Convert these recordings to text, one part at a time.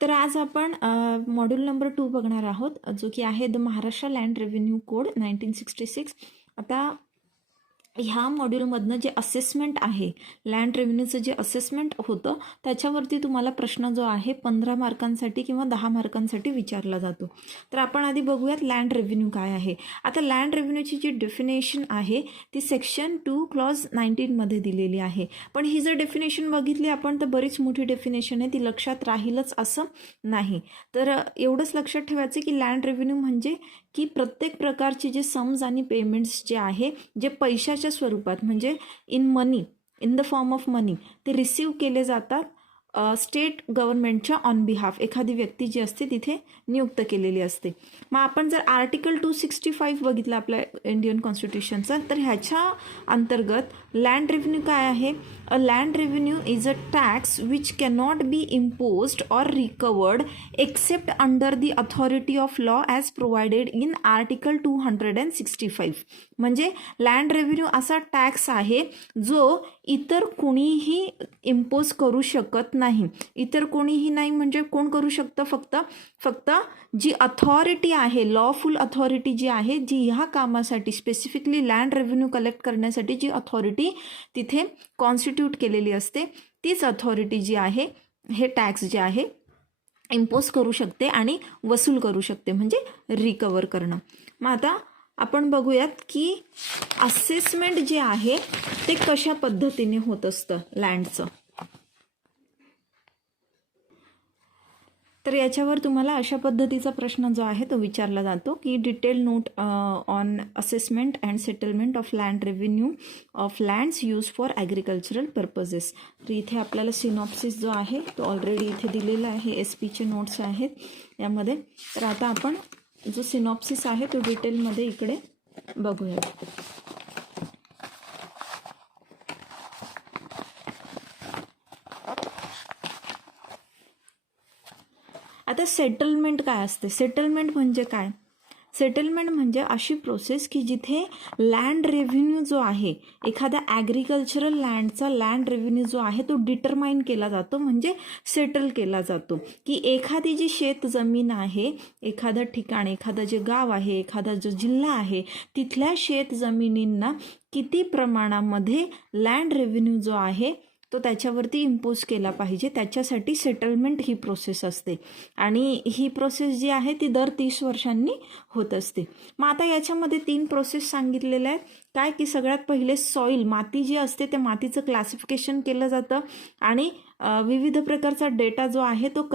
तर आज आपण मॉड्यूल नंबर 2 बघणार आहोत, जो की आहे the Maharashtra land revenue code 1966. आता ह्या मॉड्यूलमधनं जे असेसमेंट आहे, लँड रेव्हेन्यूचं जे असेसमेंट होतं त्याच्यावरती तुम्हाला प्रश्न जो आहे 15 मार्कांसाठी किंवा 10 मार्कांसाठी विचारला जातो. तर आपण आधी बघूयात लँड रेव्हेन्यू काय आहे. आता लँड रेव्हेन्यूची जी डेफिनेशन आहे ती सेक्शन 2 क्लॉज 19मध्ये दिलेली आहे. पण ही जर डेफिनेशन बघितली आपण तर बरीच मोठी डेफिनेशन आहे, ती लक्षात राहीलच असं नाही. तर एवढंच लक्षात ठेवायचं की लँड रेव्हेन्यू म्हणजे की प्रत्येक प्रकारचे जे सम्स आणि पेमेंट्स जे आहे, जे पैशाच्या स्वरूपात म्हणजे in money, in the form of money, ते रिसीव केले जातात स्टेट गव्हर्नमेंटच्या ऑन बिहाफ. एखादी व्यक्ती जी असते तिथे नियुक्त केलेली असते. मग आपण जर आर्टिकल 265 बघितलं आपल्या इंडियन कॉन्स्टिट्यूशनचा, तर ह्याच्या अंतर्गत लँड रेव्हेन्यू काय आहे? अ land revenue is a tax which cannot be imposed or recovered accept under the authority of law as provided in article 265. म्हणजे लँड रेव्हेन्यू असा टॅक्स आहे जो इतर कोणीही इम्पोज करू शकत नाही. इतर कोणीही नाही म्हणजे कोण करू शकतं? फक्त जी अथॉरिटी आहे, लॉफुल अथॉरिटी जी आहे, जी ह्या कामासाठी स्पेसिफिकली लँड रेव्हेन्यू कलेक्ट करण्यासाठी जी अथॉरिटी तिथे कॉन्स्टिट्यूट केलेली असते, तीच अथॉरिटी जी आहे हे टॅक्स जे आहे इम्पोज करू शकते आणि वसूल करू शकते, म्हणजे रिकवर करणं. मग आता आपण बघूयात की असेसमेंट जे आहे ते कशा पद्धतीने होत असतं लँडचं. तर याच्यावर तुम्हाला अशा पद्धतीचा प्रश्न जो आहे तो विचारला जातो की detail note on assessment and settlement of land revenue of lands use for agricultural purposes. तर इथे आपल्याला सिनॉप्सिस जो आहे तो ऑलरेडी इथे दिलेला आहे, SP चे नोट्स आहेत यामध्ये. तर आता आपण जो सिनॉप्सिस आहे तो डिटेलमध्ये इकडे बघूया. आता सेटलमेंट काय असते? सेटलमेंट म्हणजे काय? सेटलमेंट म्हणजे अशी प्रोसेस की जिथे लँड रेव्हेन्यू जो आहे, एखाद्या ॲग्रिकल्चरल लँडचा लँड रेव्हेन्यू जो आहे तो डिटरमाइन केला जातो, म्हणजे सेटल केला जातो. की एखादी जी शेत जमीन आहे, एखादं ठिकाण, एखादं जे गाव आहे, एखादा जो जिल्हा आहे, तिथल्या शेत जमिनींना किती प्रमाणामध्ये लँड रेव्हेन्यू जो आहे तो त्याच्यावरती इम्पोज केला पाहिजे, त्याच्यासाठी सेटलमेंट ही प्रोसेस असते. आणि ही प्रोसेस जी आहे ती दर 30 वर्षांनी होत असते. मग आता याच्यामध्ये 3 प्रोसेस सांगितलेल्या आहेत. काय की सगळ्यात पहिले सॉईल, माती जी असते त्या मातीचं क्लासिफिकेशन केलं जातं आणि विविध प्रकारचा डेटा जो आहे तो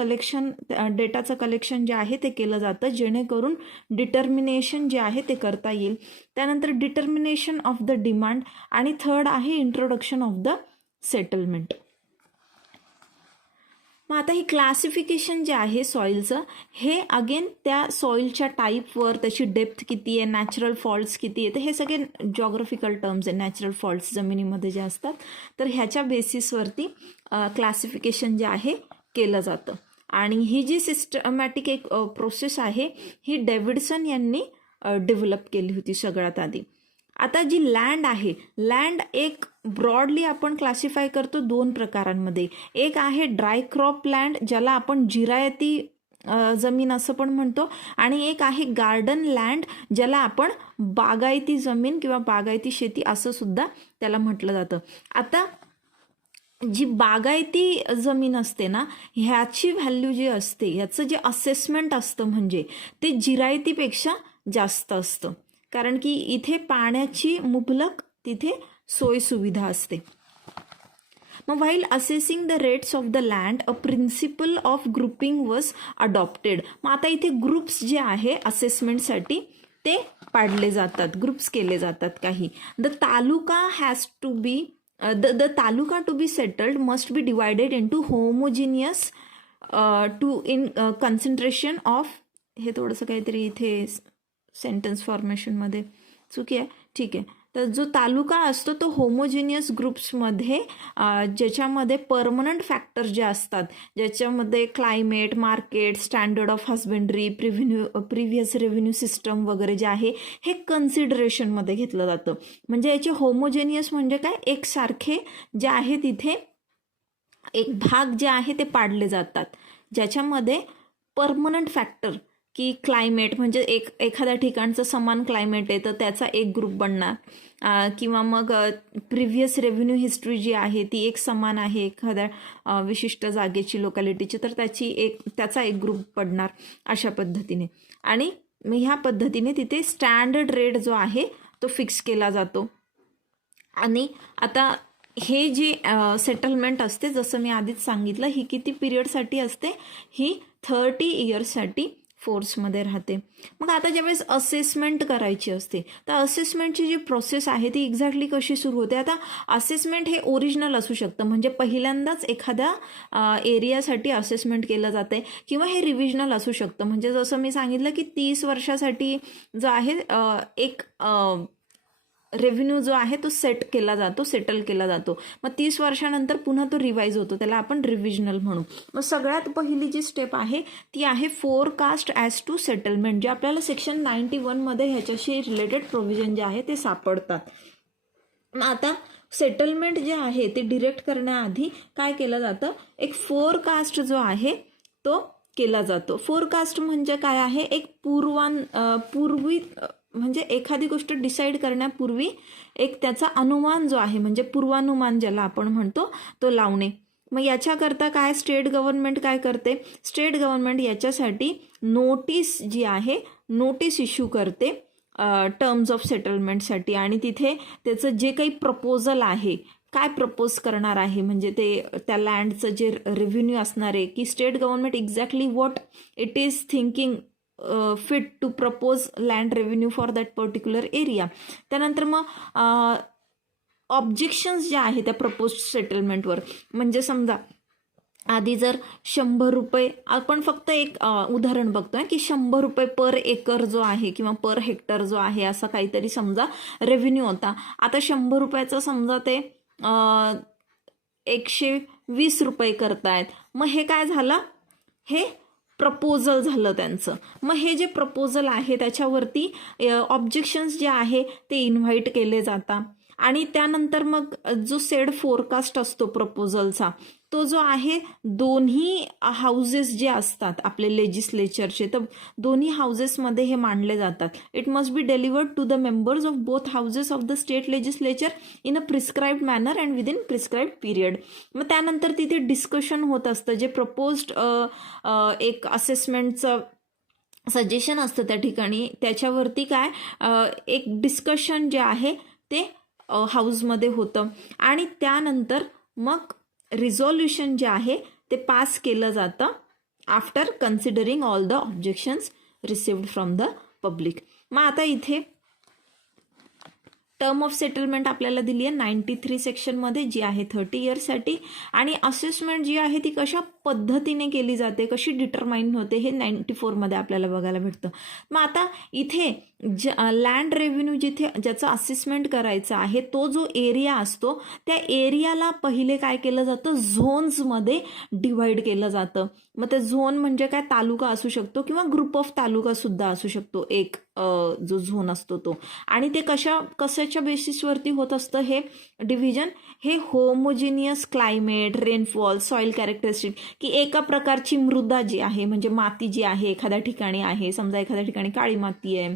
डेटाचं कलेक्शन जे आहे ते केलं जातं, जेणेकरून डिटर्मिनेशन जे आहे ते करता येईल. त्यानंतर डिटर्मिनेशन ऑफ द डिमांड आणि थर्ड आहे इंट्रोडक्शन ऑफ द सेटलमेंट. मग आता ही क्लासिफिकेशन जे आहे सॉईलचं, हे अगेन त्या सॉईलच्या टाईपवर, त्याची डेप्थ किती आहे, नॅचरल फॉल्ट्स किती आहे, तर हे सगळे जॉग्राफिकल टर्म्स आहे. नॅचरल फॉल्ट्स जमिनीमध्ये जे असतात, तर ह्याच्या बेसिसवरती क्लासिफिकेशन जे आहे केलं जातं. आणि ही जी सिस्टमॅटिक एक प्रोसेस आहे ही डेव्हिडसन यांनी डेव्हलप केली होती सगळ्यात आधी. आता जी लँड आहे, लँड एक ब्रॉडली आपण क्लासिफाय करतो 2 प्रकारांमध्ये. एक आहे ड्राय क्रॉप लँड, ज्याला आपण जिरायती जमीन असं पण म्हणतो, आणि एक आहे गार्डन लँड, ज्याला आपण बागायती जमीन किंवा बागायती शेती असं सुद्धा त्याला म्हटलं जातं. आता जी बागायती जमीन असते ना, ह्याची व्हॅल्यू जी असते, ह्याचं जे असेसमेंट असतं म्हणजे ते जिरायतीपेक्षा जास्त असतं, कारण की इथे पाण्याची मुबलक तिथे सोय सुविधा असते. मग while assessing the rates of the land a principle of grouping was adopted. मग आता इथे ग्रुप्स जे आहे असेसमेंटसाठी ते पाडले जातात, ग्रुप्स केले जातात काही. The taluka has to be the taluka to be settled must be divided into homogeneous to in concentration of, हे थोडंसं काहीतरी इथे सेंटेन्स फॉर्मेशनमध्ये चुकी आहे, ठीक आहे. तर जो तालुका असतो तो होमोजिनियस ग्रुप्समध्ये, ज्याच्यामध्ये परमनंट फॅक्टर जे असतात, ज्याच्यामध्ये climate, market, standard of husbandry, previous revenue system वगैरे जे आहे हे कन्सिडरेशनमध्ये घेतलं जातं. म्हणजे याचे होमोजिनियस म्हणजे काय, एकसारखे जे आहे तिथे एक भाग जे आहे ते पाडले जातात, ज्याच्यामध्ये परमनंट फॅक्टर की क्लायमेट म्हणजे एखाद्या ठिकाणचं समान क्लायमेट आहे तर त्याचा एक ग्रुप बनणार, किंवा मग प्रिव्हियस रेव्हेन्यू हिस्ट्री जी आहे ती एक समान आहे एखाद्या विशिष्ट जागेची, लोकॅलिटीची, तर त्याचा एक ग्रुप पडणार अशा पद्धतीने. आणि ह्या पद्धतीने तिथे स्टँडर्ड रेट जो आहे तो फिक्स केला जातो. आणि आता हे जी सेटलमेंट असते, जसं मी आधीच सांगितलं, ही किती पिरियडसाठी असते, ही 30 इयर्ससाठी फोर्समध्ये राहते. मग आता ज्यावेळेस असेसमेंट करायची असते तर असेसमेंटची जी प्रोसेस आहे ती एक्झॅक्टली कशी सुरू होते. आता असेसमेंट हे ओरिजिनल असू शकतं, म्हणजे पहिल्यांदाच एखाद्या एरियासाठी असेसमेंट केलं जाते, किंवा हे रिव्हिजनल असू शकतं, म्हणजे जसं मी सांगितलं की 30 वर्षासाठी जो आहे एक रेव्हेन्यू जो आहे तो सेटल केला जातो. मग 30 वर्षानंतर पुन्हा तो रिवाईज होतो, त्याला आपण रिव्हिजनल म्हणू. मग सगळ्यात पहिली जी स्टेप आहे ती आहे फोरकास्ट ॲज टू सेटलमेंट, जे आपल्याला सेक्शन 91 मध्ये ह्याच्याशी रिलेटेड प्रोव्हिजन जे आहे ते सापडतात. मग आता सेटलमेंट जे आहे ते डिरेक्ट करण्याआधी काय केलं जातं, एक फोरकास्ट जो आहे तो केला जातो. फोरकास्ट म्हणजे काय आहे, एक पूर्वी म्हणजे एखादी गोष्ट डिसाईड करण्यापूर्वी एक त्याचा अनुमान जो आहे, म्हणजे पूर्वानुमान ज्याला आपण म्हणतो, तो लावणे. मग याच्याकरता काय स्टेट गव्हर्नमेंट काय करते, स्टेट गव्हर्नमेंट याच्यासाठी नोटीस जी आहे नोटीस इश्यू करते टर्म्स ऑफ सेटलमेंटसाठी. आणि तिथे त्याचं जे काही प्रपोजल आहे, काय प्रपोज करणार आहे, म्हणजे त्या लँडचं जे रेव्हेन्यू असणार आहे, की state government exactly what it is thinking fit to propose land revenue for that particular area. त्यानंतर मग ऑब्जेक्शन्स ज्या आहेत त्या प्रपोज सेटलमेंटवर, म्हणजे समजा आधी जर 100 रुपये, आपण फक्त एक उदाहरण बघतोय की 100 रुपये पर एकर जो आहे किंवा पर हेक्टर जो आहे असा काहीतरी समजा रेव्हेन्यू होता. आता 100 रुपयाचं समजा ते 120 रुपये करतायत. मग हे काय झालं, हे प्रपोजल झालं त्यांचं. मग हे जे प्रपोजल आहे त्याच्यावरती ऑब्जेक्शन्स जे आहे ते इन्व्हाइट केले जातात. आणि त्यानंतर मग जो सेड फोरकास्ट असतो प्रपोजलचा, तो जो आहे दोन्ही हाऊसेस जे असतात आपले लेजिस्लेचरचे, तर दोन्ही हाऊसेसमध्ये हे मांडले जातात. It must be delivered to the members of both houses of the state legislature in a prescribed manner and within prescribed period. मग त्यानंतर तिथे डिस्कशन होत असतं, जे प्रपोज्ड एक असेसमेंटचं सजेशन असतं त्या ठिकाणी, त्याच्यावरती काय एक डिस्कशन जे आहे ते हाऊसमध्ये होतं. आणि त्यानंतर मग रिझॉल्युशन जे आहे ते पास केलं जातं after considering all the objections received from the public. मग आता इथे टर्म ऑफ सेटलमेंट आपल्याला दिली आहे 93 सेक्शनमध्ये, जी आहे 30 इयर्ससाठी. आणि असेसमेंट जी आहे ती कशा पद्धतीने केली जाते, कशी डिटरमाइन होते, हे 94 मध्ये आपल्याला बघायला भेटतं. मग आता इथे लँड रेव्हेन्यू जिथे ज्याचं असेसमेंट करायचं आहे, तो जो एरिया असतो त्या एरियाला पहिले काय केलं जातं, झोन्समध्ये डिवाइड केलं जातं. मग ते झोन म्हणजे काय, तालुका असू शकतो किंवा ग्रुप ऑफ तालुका सुद्धा असू शकतो, एक जो झोन असतो तो. आणि ते कशाच्या बेसिसवरती होत असतं हे डिव्हिजन, हे homogeneous climate, rainfall, soil characteristic, की एका प्रकारची मृदा जी आहे, म्हणजे माती जी आहे एखाद्या ठिकाणी आहे, समजा एखाद्या ठिकाणी काळी माती आहे,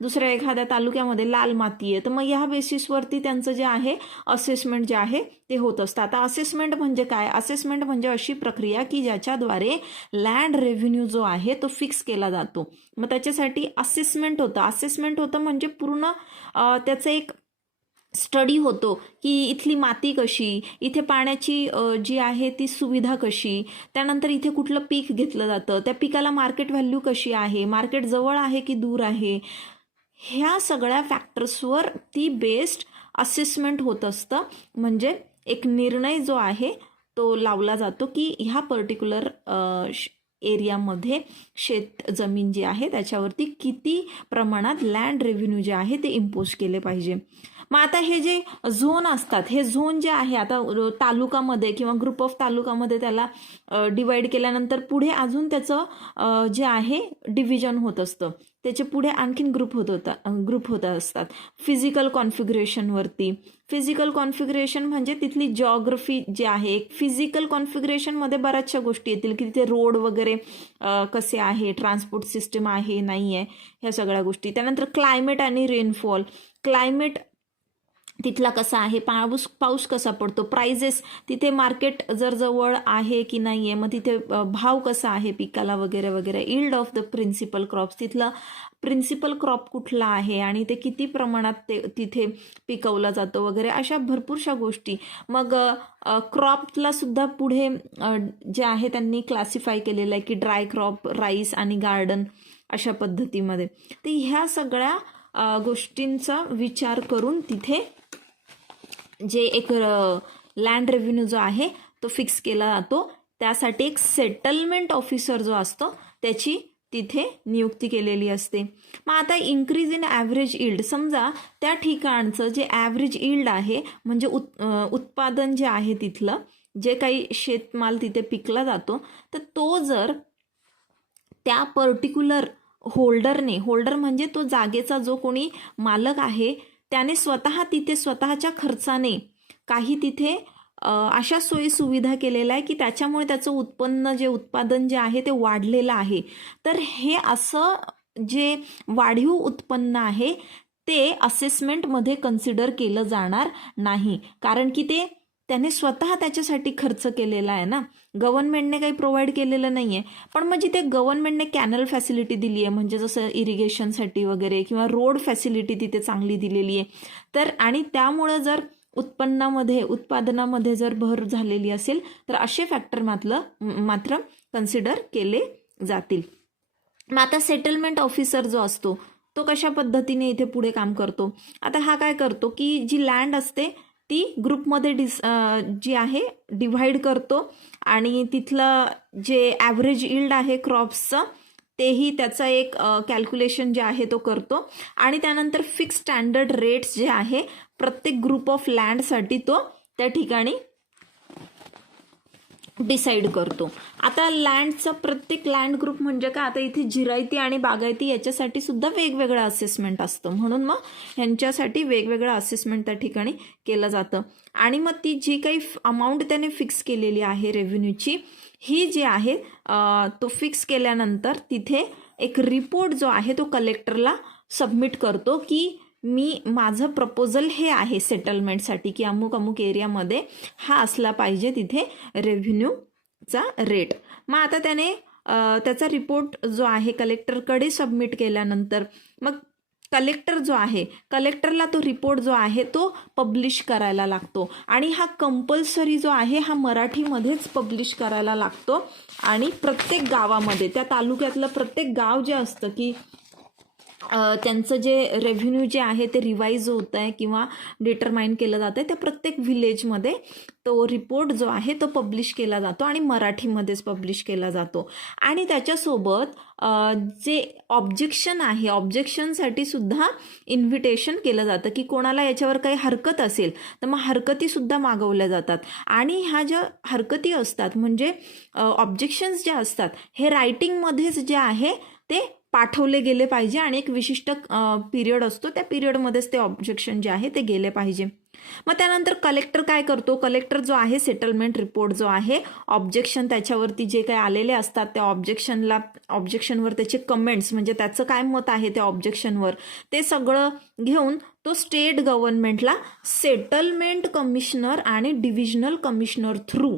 दुसऱ्या एखाद्या तालुक्यामध्ये लाल माती आहे, तर मग ह्या बेसिसवरती त्यांचं जे आहे असेसमेंट जे आहे ते होत असतं. आता असेसमेंट म्हणजे काय, असेसमेंट म्हणजे अशी प्रक्रिया की ज्याच्याद्वारे लँड रेव्हेन्यू जो आहे तो फिक्स केला जातो. मग त्याच्यासाठी असेसमेंट होतं म्हणजे पूर्ण त्याचं एक स्टडी होतो की इथली माती कशी, इथे पाण्याची जी आहे ती सुविधा कशी, त्यानंतर इथे कुठलं पीक घेतलं जातं, त्या पिकाला मार्केट व्हॅल्यू कशी आहे, मार्केट जवळ आहे की दूर आहे, ह्या सगळ्या फॅक्टर्सवर ती बेस्ड असेसमेंट होत असतं. म्हणजे एक निर्णय जो आहे तो लावला जातो की ह्या पर्टिक्युलर एरियामध्ये शेत जमीन जी आहे त्याच्यावरती किती प्रमाणात लँड रेव्हेन्यू जे आहे ते इम्पोज केले पाहिजे. मग आता हे जे झोन असतात, हे झोन जे आहे आता तालुकामध्ये किंवा ग्रुप ऑफ तालुकामध्ये त्याला डिवाइड केल्यानंतर पुढे अजून त्याचं जे आहे डिव्हिजन होत असतं, त्याचे पुढे आणखीन ग्रुप होत असतात. फिजिकल कॉन्फिगरेशनवरती, फिजिकल कॉन्फिगरेशन म्हणजे तिथली जॉग्रफी जी आहे, फिजिकल कॉन्फिगरेशनमध्ये बऱ्याचशा गोष्टी येतील की तिथे रोड वगैरे कसे आहे, ट्रान्सपोर्ट सिस्टम आहे नाही आहे, ह्या सगळ्या गोष्टी. त्यानंतर क्लायमेट आणि रेनफॉल, क्लायमेट तिथला कसा आहे, पाऊस कसा पडतो, प्राइजेस तिथे मार्केट जर जवळ आहे की नाही आहे, मग तिथे भाव कसा आहे पिकाला वगैरे वगैरे. Yield of the principal crops, तिथलं प्रिन्सिपल क्रॉप कुठला आहे आणि ते किती प्रमाणात तिथे पिकवला जातो वगैरे, अशा भरपूरशा गोष्टी. मग क्रॉपला सुद्धा पुढे जे आहे त्यांनी क्लासिफाय केलेलं आहे की ड्राय क्रॉप, राईस आणि गार्डन अशा पद्धतीमध्ये. तर ह्या सगळ्या गोष्टींचा विचार करून तिथे जे एक लँड रेव्हेन्यू जो आहे तो फिक्स केला जातो. त्यासाठी एक सेटलमेंट ऑफिसर जो असतो त्याची तिथे नियुक्ती केलेली असते. मग आता इन्क्रीज इन ॲव्हरेज इल्ड, समजा त्या ठिकाणचं जे ॲव्हरेज इल्ड आहे म्हणजे उत्पादन जे आहे तिथलं जे काही शेतमाल तिथे पिकला जातो, तर तो जर त्या पर्टिक्युलर होल्डरने, होल्डर म्हणजे तो जागेचा जो कोणी मालक आहे त्याने स्वतः तिथे स्वतःच्या खर्चाने काही तिथे अशा सोयी सुविधा केलेल्या आहे की त्याच्यामुळे त्याचं उत्पन्न जे उत्पादन जे आहे ते वाढलेलं आहे. तर हे असं जे वाढीव उत्पन्न आहे ते असेसमेंटमध्ये कन्सिडर केलं जाणार नाही, कारण की ते त्याने स्वतः त्याच्यासाठी खर्च केलेला आहे ना, गव्हर्नमेंटने काही प्रोव्हाइड केलेलं नाही आहे. पण मग जिथे गव्हर्नमेंटने कॅनल फॅसिलिटी दिली आहे, म्हणजे जसं इरिगेशनसाठी वगैरे किंवा रोड फॅसिलिटी तिथे चांगली दिलेली आहे, तर आणि त्यामुळं जर उत्पादनामध्ये जर भर झालेली असेल तर असे फॅक्टर मात्र कन्सिडर केले जातील. मग आता सेटलमेंट ऑफिसर जो असतो तो कशा पद्धतीने इथे पुढे काम करतो. आता हा काय करतो की जी लँड असते ती ग्रुपमध्ये जी आहे डिव्हाइड करतो आणि तिथलं जे ॲव्हरेज इल्ड आहे क्रॉप्सचं तेही त्याचा एक कॅल्क्युलेशन जे आहे तो करतो आणि त्यानंतर फिक्स स्टँडर्ड रेट्स जे आहे प्रत्येक ग्रुप ऑफ लँडसाठी तो त्या ठिकाणी डिसाईड करतो. आता लँडचं प्रत्येक लँड ग्रुप म्हणजे काय, आता इथे जिरायती आणि बागायती याच्यासाठी सुद्धा वेगवेगळं असेसमेंट असतं, म्हणून मग ह्यांच्यासाठी वेगवेगळं असेसमेंट त्या ठिकाणी केलं जातं. आणि मग ती जी काही अमाऊंट त्याने फिक्स केलेली आहे रेव्हेन्यूची, ही जी आहे तो फिक्स केल्यानंतर तिथे एक रिपोर्ट जो आहे तो कलेक्टरला सबमिट करतो की माझं प्रपोजल हे आहे सेटलमेंटसाठी की अमुक अमुक एरियामध्ये हा असला पाहिजे तिथे रेव्हेन्यूचा रेट. मग आता त्याने त्याचा रिपोर्ट जो आहे कलेक्टरकडे सबमिट केल्यानंतर मग कलेक्टर जो आहे, कलेक्टरला तो रिपोर्ट जो आहे तो पब्लिश करायला लागतो आणि हा कंपल्सरी जो आहे हा मराठीमध्येच पब्लिश करायला लागतो. आणि प्रत्येक गावामध्ये, त्या तालुक्यातलं प्रत्येक गाव जे असतं की त्यांचं जे रेव्हेन्यू जे आहे ते रिवाईज होत आहे किंवा डिटरमाइन केलं जातं आहे, त्या प्रत्येक विलेजमध्ये तो रिपोर्ट जो आहे तो पब्लिश केला जातो आणि मराठीमध्येच पब्लिश केला जातो. आणि त्याच्यासोबत जे ऑब्जेक्शन आहे, ऑब्जेक्शनसाठी सुद्धा इन्व्हिटेशन केलं जातं की कोणाला याच्यावर काही हरकत असेल तर मग हरकतीसुद्धा मागवल्या जातात. आणि ह्या ज्या हरकती असतात म्हणजे ऑब्जेक्शन्स ज्या असतात हे रायटिंगमध्येच जे आहे ते पाठवले गेले पाहिजे आणि एक विशिष्ट पिरियड असतो, त्या पिरियडमध्येच ते ऑब्जेक्शन जे आहे ते गेले पाहिजे. मग त्यानंतर कलेक्टर काय करतो, कलेक्टर जो आहे सेटलमेंट रिपोर्ट जो आहे, ऑब्जेक्शन त्याच्यावरती जे काही आलेले असतात त्या ऑब्जेक्शनवर त्याचे कमेंट्स म्हणजे त्याचं काय मत आहे त्या ऑब्जेक्शनवर ते सगळं घेऊन तो स्टेट गव्हर्नमेंटला सेटलमेंट कमिशनर आणि डिव्हिजनल कमिशनर थ्रू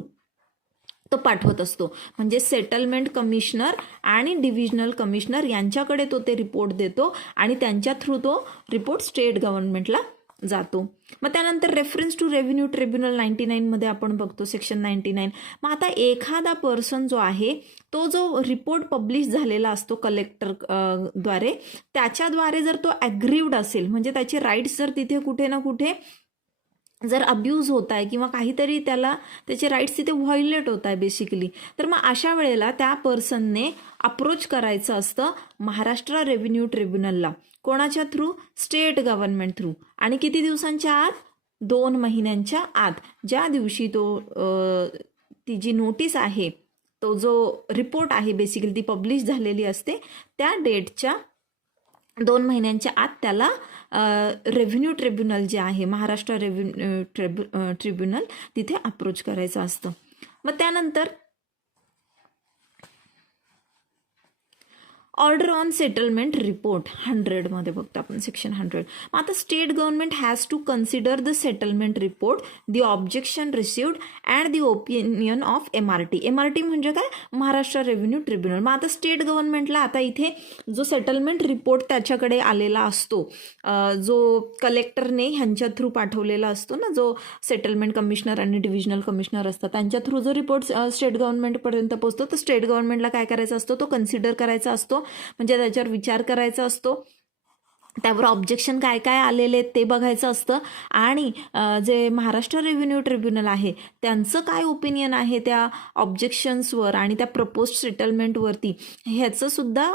तो पाठवत असतो. म्हणजे सेटलमेंट कमिशनर आणि डिव्हिजनल कमिशनर यांच्याकडे तो ते रिपोर्ट देतो आणि त्यांच्या थ्रू तो रिपोर्ट स्टेट गव्हर्नमेंटला जातो. मग त्यानंतर रेफरन्स टू रेव्हेन्यू ट्रिब्युनल 99 मध्ये आपण बघतो सेक्शन 99. मग आता एखादा पर्सन जो आहे तो जो रिपोर्ट पब्लिश झालेला असतो कलेक्टर द्वारे, त्याच्याद्वारे जर तो ॲग्रीव्ड असेल म्हणजे त्याचे राईट्स जर तिथे कुठे ना कुठे जर अब्यूज होत आहे किंवा काहीतरी त्याचे राईट्स तिथे व्हायोलेट होत आहे बेसिकली, तर मग अशा वेळेला त्या पर्सनने अप्रोच करायचं असतं महाराष्ट्र रेव्हेन्यू ट्रिब्युनलला. कोणाच्या थ्रू? State government through. आणि किती दिवसांच्या आत? 2 महिन्यांच्या आत. ज्या दिवशी ती जी नोटीस आहे, तो जो रिपोर्ट आहे बेसिकली ती पब्लिश झालेली असते, त्या डेटच्या 2 महिन्यांच्या आत त्याला रेव्हेन्यू ट्रिब्युनल जे आहे, महाराष्ट्र रेव्हेन्यू ट्रिब्युनल, तिथे अप्रोच करायचं असतं. मग त्यानंतर ऑर्डर ऑन सेटलमेंट रिपोर्ट 100 मध्ये बघतो आपण, सेक्शन 100. मग आता state government has to consider the settlement report, the objection received and the opinion of MRT. MRT म्हणजे काय? Maharashtra revenue tribunal. मग आता स्टेट गव्हर्नमेंटला आता इथे जो सेटलमेंट रिपोर्ट त्याच्याकडे आलेला असतो, जो कलेक्टरने ह्यांच्या थ्रू पाठवलेला असतो ना, जो सेटलमेंट कमिशनर आणि डिव्हिजनल कमिशनर असतात त्यांच्या थ्रू जो रिपोर्ट स्टेट गव्हर्नमेंटपर्यंत पोहोचतो, तर स्टेट गव्हर्नमेंटला काय करायचा असतो? तो कन्सिडर करायचा असतो, म्हणजे त्याच्यावर विचार करायचा असतो, त्यावर ऑब्जेक्शन काय काय आलेले ते बघायचं असतं. आणि जे महाराष्ट्र रेव्हेन्यू ट्रिब्युनल आहे त्यांचं काय ओपिनियन आहे त्या ऑब्जेक्शन्सवर आणि त्या प्रपोज्ड सेटलमेंटवरती, ह्याचं सुद्धा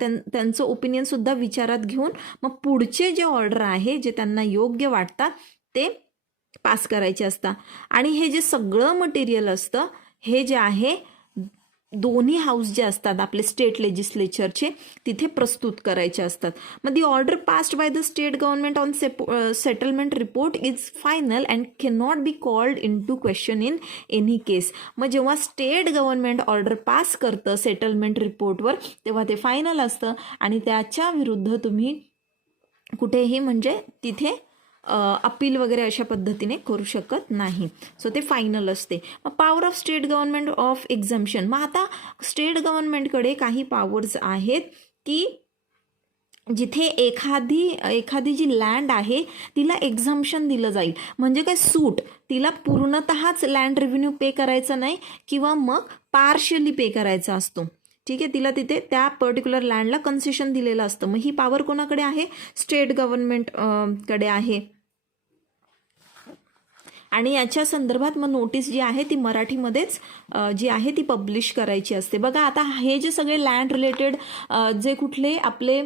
त्यांचं ओपिनियनसुद्धा विचारात घेऊन मग पुढचे जे ऑर्डर आहे जे त्यांना योग्य वाटतात ते पास करायचे असतात. आणि हे जे सगळं मटेरियल असतं हे जे आहे दोन्ही हाऊस जे असतात आपले स्टेट लेजिस्लेचरचे, तिथे प्रस्तुत करायचे असतात. मग the order passed by the state government on settlement report is final and can not be called into question in any case. मग जेव्हा स्टेट गव्हर्नमेंट ऑर्डर पास करतं सेटलमेंट रिपोर्टवर, तेव्हा ते फायनल असतं आणि त्याच्या विरुद्ध तुम्ही कुठेही म्हणजे तिथे अपील वगैरे अशा पद्धतीने करू शकत नाही. सो ते फायनल असते. मग power of state government of exemption. मग आता स्टेट गव्हर्नमेंटकडे काही पॉवर्स आहेत की जिथे एखादी जी लँड आहे तिला एक्झम्पशन दिलं जाईल, म्हणजे काय सूट, तिला पूर्णतःच लँड रेव्हेन्यू पे करायचं नाही किंवा मग पार्शियली पे करायचा असतो. ठीक आहे, तिला तिथे त्या पर्टिक्युलर लँडला कन्सेशन दिलेलं असतं. मग ही पॉवर कोणाकडे आहे? स्टेट गव्हर्नमेंट कडे आहे. आणि याच्या संदर्भात मग नोटीस जी आहे ती मराठीमध्येच जी आहे ती पब्लिश करायची असते. बघा आता हे जे सगळे लँड रिलेटेड जे कुठले आपले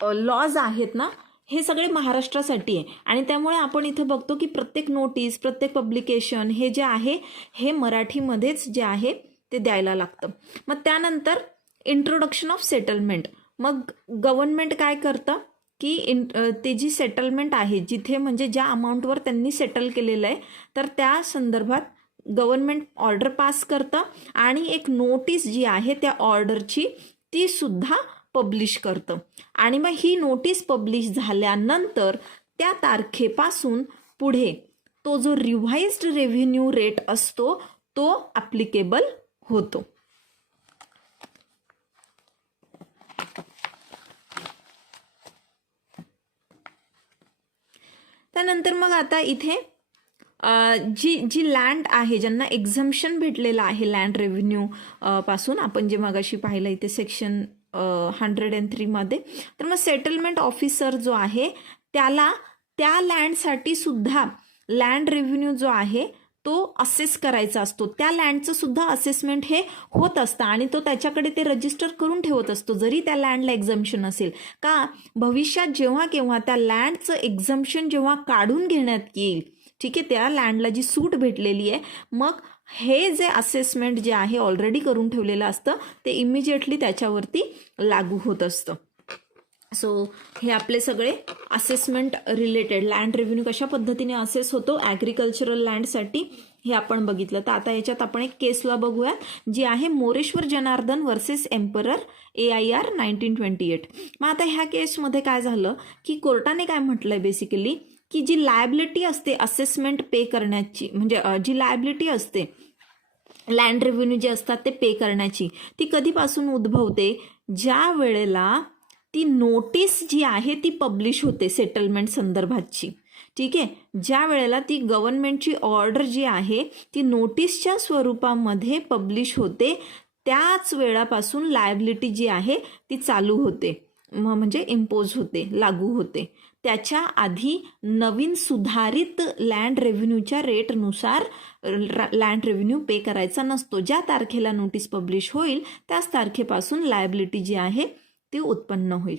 लॉज आहेत ना, हे सगळे महाराष्ट्रासाठी आहे. आणि त्यामुळे आपण इथं बघतो की प्रत्येक नोटीस, प्रत्येक पब्लिकेशन हे जे आहे हे मराठीमध्येच जे आहे ते द्यायला लागतं. मग त्यानंतर इंट्रोडक्शन ऑफ सेटलमेंट. मग गव्हर्नमेंट काय करतं की ते जी सेटलमेंट आहे जिथे म्हणजे ज्या अमाऊंटवर त्यांनी सेटल केलेलं आहे, तर त्या संदर्भात गव्हर्नमेंट ऑर्डर पास करतं आणि एक नोटीस जी आहे त्या ऑर्डरची ती सुद्धा पब्लिश करतं. आणि मग ही नोटीस पब्लिश झाल्यानंतर त्या तारखेपासून पुढे तो जो रिव्हाइज्ड रेव्हेन्यू रेट असतो तो ॲप्लिकेबल होतो. त्यानंतर मग आता इथे जी लँड आहे ज्यांना एक्झम्पशन भेटलेलं आहे लँड रेव्हेन्यू पासून, आपण जे मगाशी पाहिलं इथे सेक्शन 103 मध्ये, तर मग सेटलमेंट ऑफिसर जो आहे त्याला त्या लँडसाठी सुद्धा लँड रेव्हेन्यू जो आहे तो असेस करायचा असतो. त्या लँडचं सुद्धा असेसमेंट हे होत असतं आणि तो त्याच्याकडे ते रजिस्टर करून ठेवत असतो जरी त्या लँडला एक्झम्पशन असेल. का? भविष्यात जेव्हा केव्हा त्या लँडचं एक्झम्पशन जेव्हा काढून घेण्यात येईल, ठीक आहे, त्या लँडला जी सूट भेटलेली आहे, मग हे जे असेसमेंट जे आहे ऑलरेडी करून ठेवलेलं असतं ते इमिजिएटली त्याच्यावरती लागू होत असतं. सो हे आपले सगळे असेसमेंट रिलेटेड लँड रेव्हेन्यू कशा पद्धतीने असेस होतो ॲग्रिकल्चरल लँडसाठी हे आपण बघितलं. तर आता याच्यात आपण एक केस लॉ बघूया जी आहे Moreshwar Janardan versus emperor AIR 1928. मग आता ह्या केसमध्ये काय झालं की कोर्टाने काय म्हटलंय बेसिकली की जी लायबिलिटी असते असेसमेंट पे करण्याची, म्हणजे जी लायबिलिटी असते लँड रेव्हेन्यू जे असतात ते पे करण्याची, ती कधीपासून उद्भवते? ज्या वेळेला ती नोटीस जी आहे ती पब्लिश होते सेटलमेंट संदर्भातची. ठीक आहे, ज्या वेळेला ती गव्हर्नमेंटची ऑर्डर जी आहे ती नोटीसच्या स्वरूपामध्ये पब्लिश होते त्याच वेळापासून लायबिलिटी जी आहे ती चालू होते, म्हणजे इम्पोज होते, लागू होते. त्याच्या आधी नवीन सुधारित लँड रेव्हेन्यूच्या रेटनुसार लँड रेव्हेन्यू पे करायचा नसतो. ज्या तारखेला नोटीस पब्लिश होईल त्याच तारखेपासून लायबिलिटी जी आहे ती उत्पन्न होईल.